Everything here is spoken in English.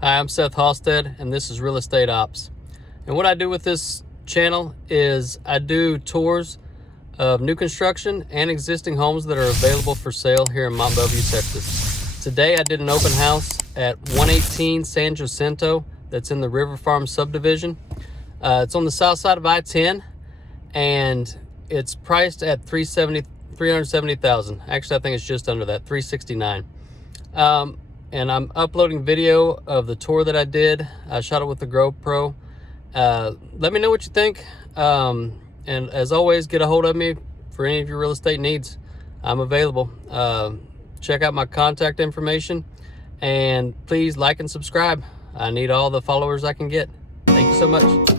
Hi, I'm Seth Halstead, and this is Real Estate Ops. And what I do with this channel is I do tours of new construction and existing homes that are available for sale here in Mont, Belvieu, Texas. Today I did an open house at 118 San Jacinto that's in the River Farm subdivision. It's on the south side of I-10, and it's priced at $370,000. Actually, I think it's just under that, $369,000. And I'm uploading video of the tour that I did. I shot it with the GoPro. Let me know what you think. And as always, get a hold of me for any of your real estate needs. I'm available. Check out my contact information, and please like and subscribe. I need all the followers I can get. Thank you so much.